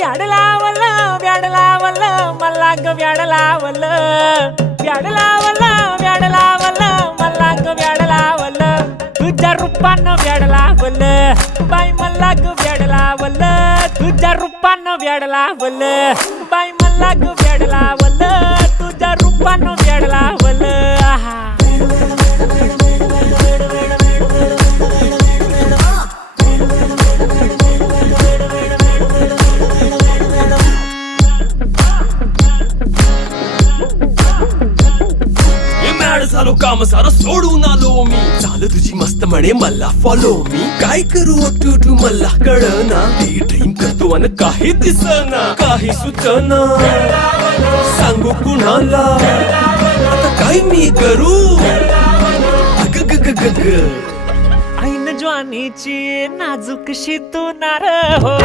व्याड लावलं व्याड लावलं मला ग व्याड लावलं व्याड लावलं व्याड लावलं मला ग व्याड लावलं तुझ्या रूपानं व्याड लावलं बाई मला ग व्याड लावलं तुझ्या रूपानं व्याड लावलं बाई मला ग व्याड लावलं तुझ्या रूपानं व्याड लावलं आहा झालो काम सारं सोडून आलो मी चाल तुझी मस्त म्हणे मला फॉलो मी काय करू टू मला कळना ती ड्रीम करतो आणि काही दिसना काही सुचना सांगू कुणाला आता काय मी करू अग ग ग ग ग ऐन ज्वानीची नाजूकशी तू नार हो